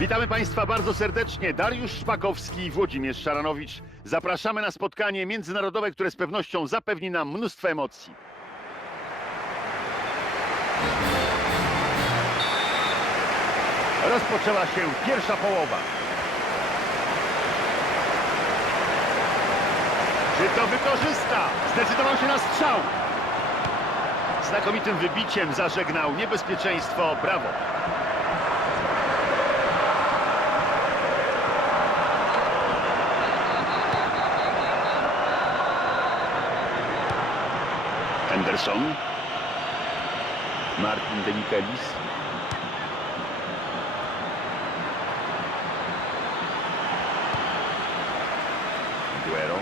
Witamy Państwa bardzo serdecznie. Dariusz Szpakowski i Włodzimierz Szaranowicz. Zapraszamy na spotkanie międzynarodowe, które z pewnością zapewni nam mnóstwo emocji. Rozpoczęła się pierwsza połowa. Czy to wykorzysta? Zdecydował się na strzał. Znakomitym wybiciem zażegnał niebezpieczeństwo. Brawo. Henderson. Martin de Michelis. Guero.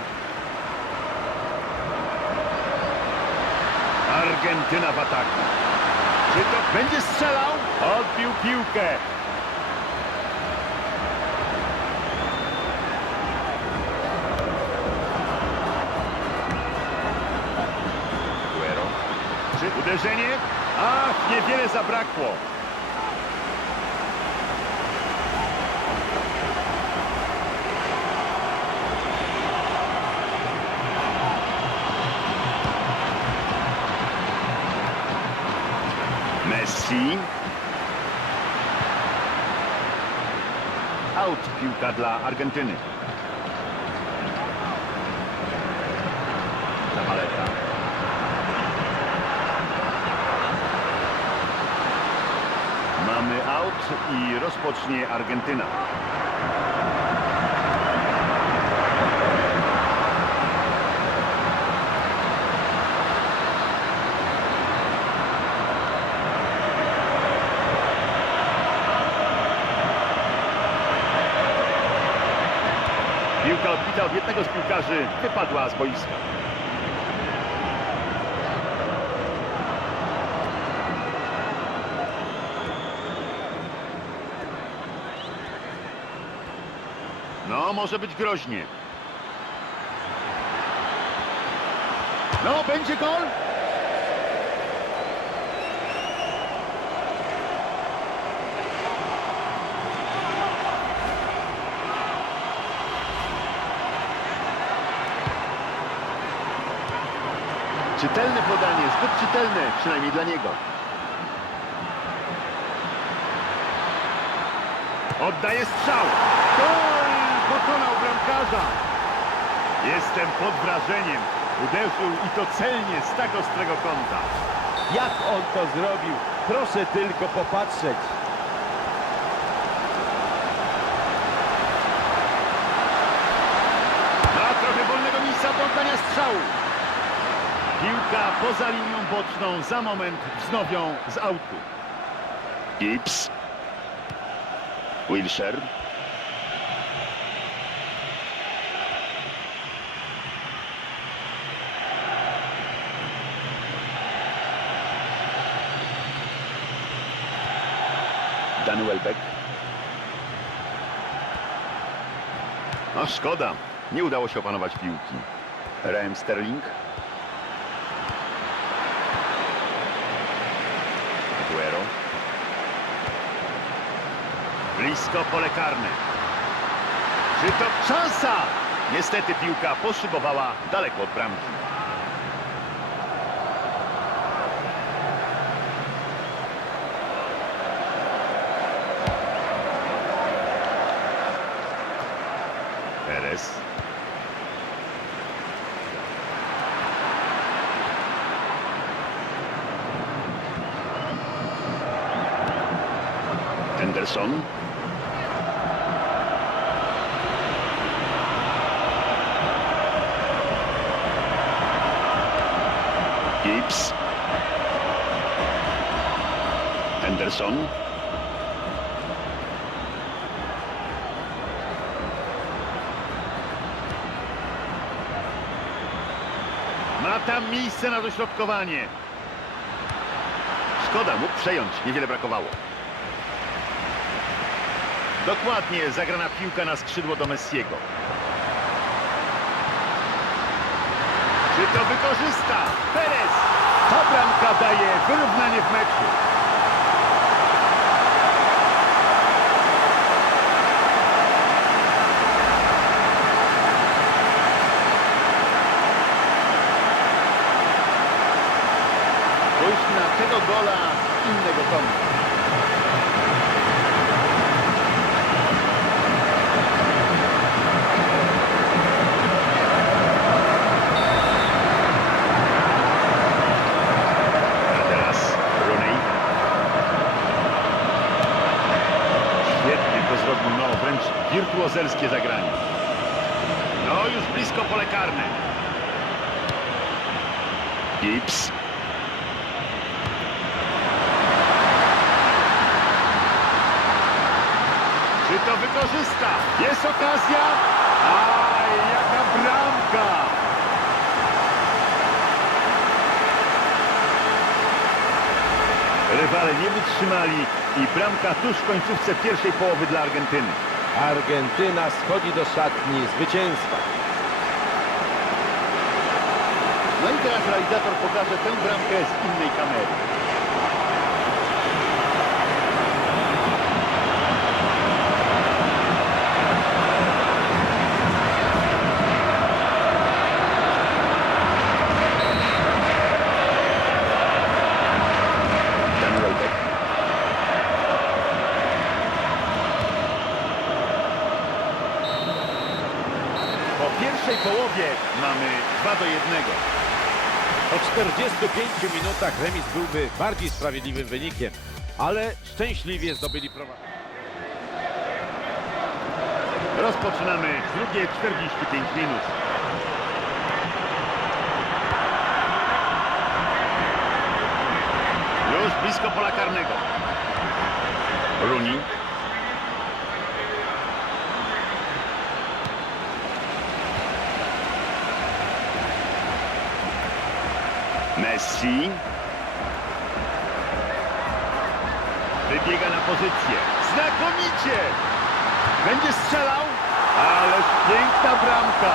Argentyna w ataku. Czy to będzie strzelał? Odbił piłkę. Uderzenie? Ach, niewiele zabrakło. Messi. Out piłka dla Argentyny. Zamaleta. Mamy out i rozpocznie Argentyna. Piłka odbita od jednego z piłkarzy wypadła z boiska. Może być groźnie. No, będzie gol? Czytelne podanie, zbyt czytelne, przynajmniej dla niego. Oddaje strzał. Gol! Pokonał bramkarza. Jestem pod wrażeniem. Uderzył i to celnie z tak ostrego kąta. Jak on to zrobił? Proszę tylko popatrzeć. Ma trochę wolnego miejsca do oddania strzału. Piłka poza linią boczną. Za moment wznowią z autu. Gibbs. Wilshere. Dan Welbeck. No szkoda, nie udało się opanować piłki. Raheem Sterling. Aguero. Blisko pole karne. Czy to szansa? Niestety piłka poszybowała daleko od bramki. Perez. Henderson. Gibbs. Henderson. Ma tam miejsce na dośrodkowanie. Szkoda, mógł przejąć, niewiele brakowało. Dokładnie zagrana piłka na skrzydło do Messiego. Czy to wykorzysta? Perez! Ta bramka daje wyrównanie w meczu. innego konia. No, wirtuozelskie zagranie. No, już blisko pole karne. Gibbs Wykorzysta? Jest okazja? Aj, jaka bramka! Rywale nie wytrzymali i bramka tuż w końcówce pierwszej połowy dla Argentyny. Argentyna schodzi do szatni zwycięstwa. No i teraz realizator pokaże tę bramkę z innej kamery. Daniel Beck. Po pierwszej połowie mamy 2 do 1. Po 45 minutach remis byłby bardziej sprawiedliwym wynikiem, ale szczęśliwie zdobyli prowadzenie. Rozpoczynamy drugie 45 minut. Już blisko pola karnego. Rooney. Messi. Wybiega na pozycję. Znakomicie! Będzie strzelał? Ależ piękna bramka!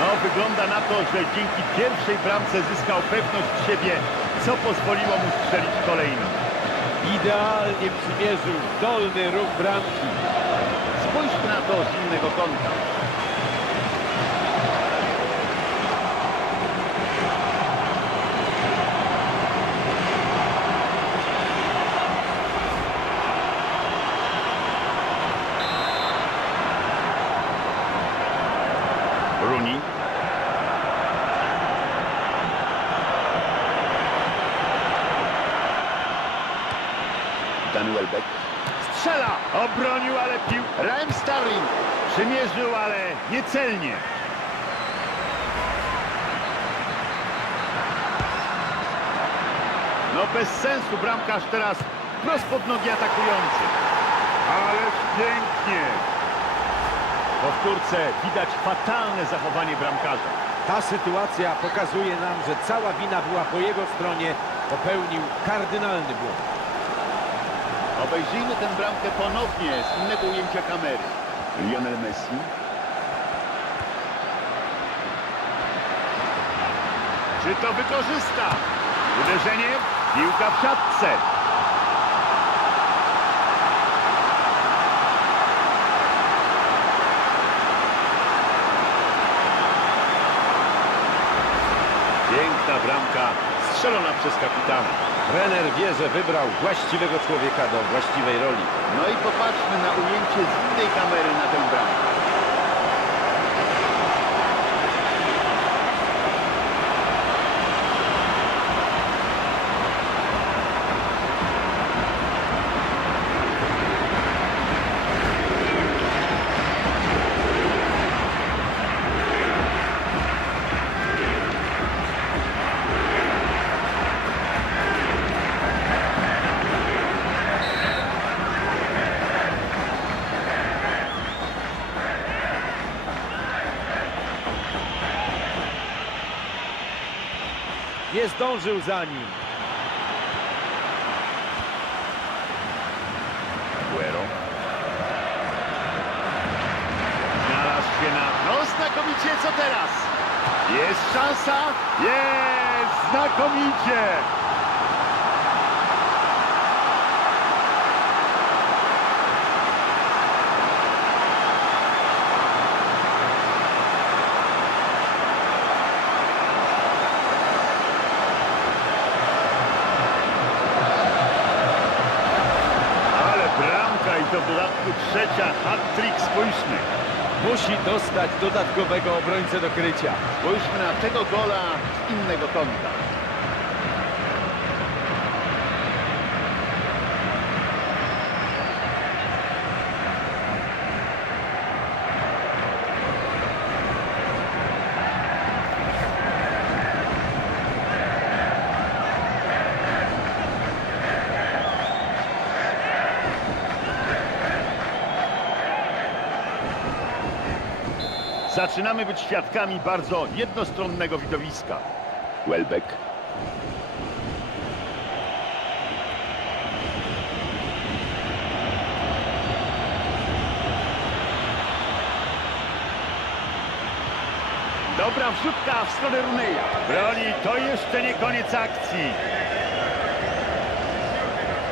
No, wygląda na to, że dzięki pierwszej bramce zyskał pewność siebie, co pozwoliło mu strzelić kolejną. Idealnie przymierzył dolny róg bramki. Spójrzmy na to z innego kąta. Rooney. Daniel Beck. Strzela! Obronił, ale pił. Raheem Sterling przymierzył, ale niecelnie. No bez sensu bramkarz teraz wprost pod nogi atakujący. Ależ pięknie. W powtórce widać fatalne zachowanie bramkarza. Ta sytuacja pokazuje nam, że cała wina była po jego stronie. Popełnił kardynalny błąd. Obejrzyjmy tę bramkę ponownie z innego ujęcia kamery. Lionel Messi. Czy to wykorzysta? Uderzenie, piłka w siatce. Piękna bramka strzelona przez kapitana. Trener wie, że wybrał właściwego człowieka do właściwej roli. No i popatrzmy na ujęcie z innej kamery na tę bramkę. Nie zdążył za nim. Guero. Znalazł się na... No znakomicie, co teraz? Jest szansa? Jest! Znakomicie! Ale bramka i to w dodatku trzecia hat-trick spójrzmy. Musi dostać dodatkowego obrońcę do krycia. Spójrzmy na tego gola z innego kąta. Zaczynamy być świadkami bardzo jednostronnego widowiska. Welbeck. Dobra wrzutka w stronę Runeja. Broni, to jeszcze nie koniec akcji.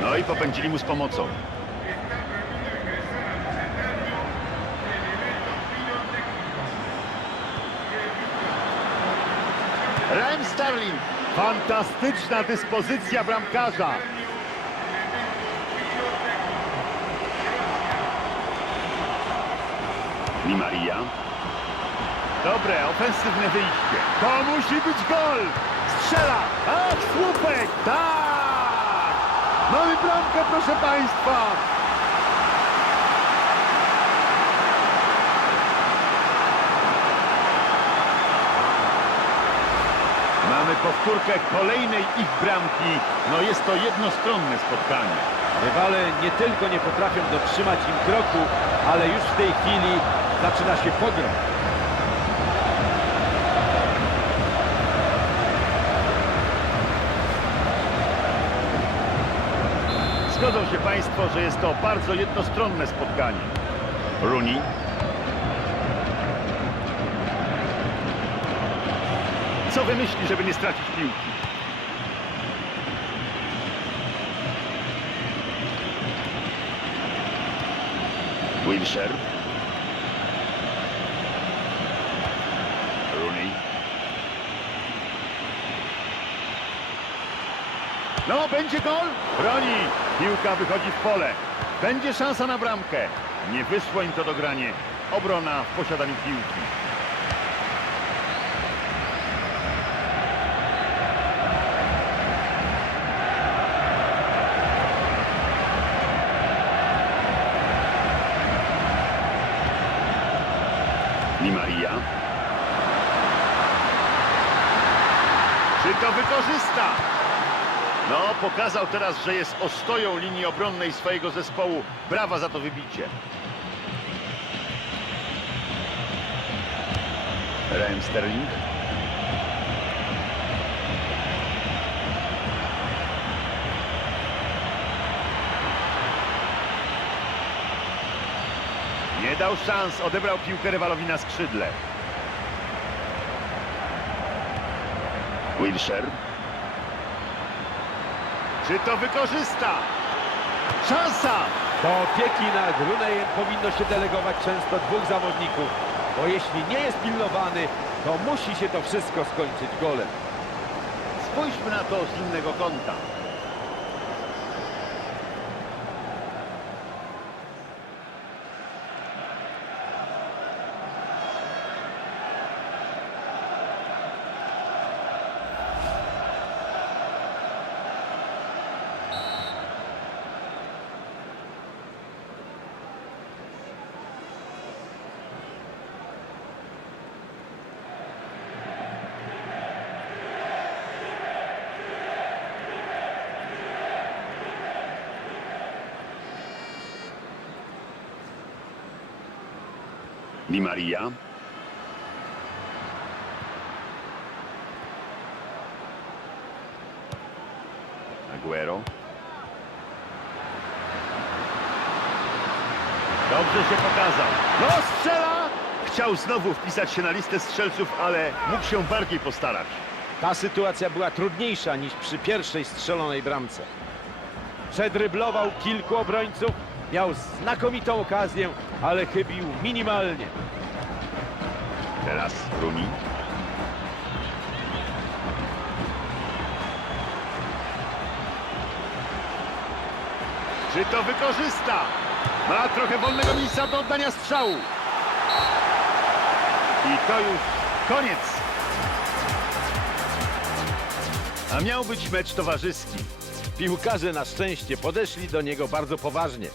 No i popędzili mu z pomocą. Raheem Sterling. Fantastyczna dyspozycja bramkarza. Di Maria. Dobre, ofensywne wyjście. To musi być gol. Strzela. Ach, słupek. Tak. Mamy bramkę, proszę Państwa. Mamy powtórkę kolejnej ich bramki. No jest to jednostronne spotkanie. Rywale nie tylko nie potrafią dotrzymać im kroku, ale już w tej chwili zaczyna się pogrom. Zgodzą się Państwo, że jest to bardzo jednostronne spotkanie. Rooney. Wymyśli, żeby nie stracić piłki? Wilshere. Rooney. No, będzie gol. Broni. Piłka wychodzi w pole. Będzie szansa na bramkę. Nie wyszło im to do granie. Obrona w posiadaniu piłki. Di Maria. Czy to wykorzysta? No, pokazał teraz, że jest ostoją linii obronnej swojego zespołu. Brawa za to wybicie. Raheem Sterling. Nie dał szans, odebrał piłkę rywalowi na skrzydle. Wilshere. Czy to wykorzysta? Szansa! Do opieki nad Runejem powinno się delegować często dwóch zawodników, bo jeśli nie jest pilnowany, to musi się to wszystko skończyć golem. Spójrzmy na to z innego kąta. Di Maria. Aguero. Dobrze się pokazał. No strzela! Chciał znowu wpisać się na listę strzelców, ale mógł się bardziej postarać. Ta sytuacja była trudniejsza niż przy pierwszej strzelonej bramce. Przedryblował kilku obrońców, miał znakomitą okazję, ale chybił minimalnie. Teraz Rooney. Czy to wykorzysta? Ma trochę wolnego miejsca do oddania strzału. I to już koniec. A miał być mecz towarzyski. Piłkarze na szczęście podeszli do niego bardzo poważnie.